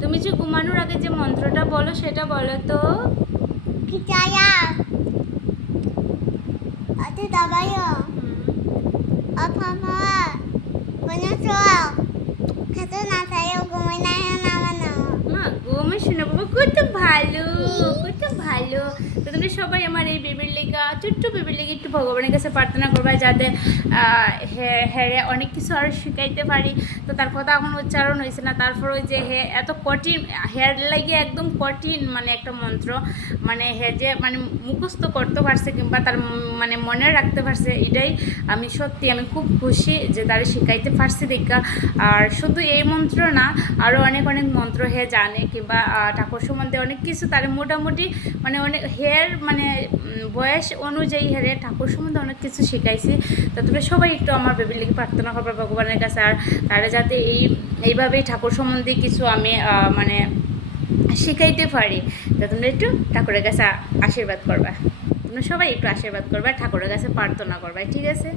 তুমি যে ঘুমানোর আগে যে মন্ত্রটা বলো সেটা বলো তো। Kitaya. Ate tabayo. Papa. Konnichiwa. Kato na tayo guminayo naman ako. মা গো আমার শোনা বাবা কত ভালো, কত ভালো। তো তোমরা সবাই আমার এই বেবির লেগা, ছোট্ট বেবির লেগে একটু ভগবানের কাছে প্রার্থনা করবা যাতে হ্যাঁ অনেক কিছু আরও শিখাইতে পারি। তো তার কথা এখন উচ্চারণ হয়েছে না, তারপর ওই যে এত কঠিন হেয়ার লাগিয়ে একদম কঠিন মানে একটা মন্ত্র, মানে যে মানে মুখস্থ করতে পারছে কিংবা তার মানে মনে রাখতে পারছে, এটাই আমি সত্যি আমি খুব খুশি যে তারা শিখাইতে পারছি দেখা। আর শুধু এই মন্ত্র না, আরও অনেক অনেক মন্ত্র জানে কিংবা ঠাকুর সম্বন্ধে অনেক কিছু তার মোটামুটি মানে অনেক মানে বয়স অনুযায়ী ঠাকুর সম্বন্ধে অনেক কিছু শিখাইছি। তো তোমরা সবাই একটু আমার বেবির লেগে প্রার্থনা করবে ভগবানের কাছে, আর তারা যাতে এইভাবেই ঠাকুর সম্বন্ধে কিছু আমি মানে শিখাইতে পারি। তো তোমরা একটু ঠাকুরের কাছে আশীর্বাদ করবা, তোমরা সবাই একটু আশীর্বাদ করবা, ঠাকুরের কাছে প্রার্থনা করবা, ঠিক আছে?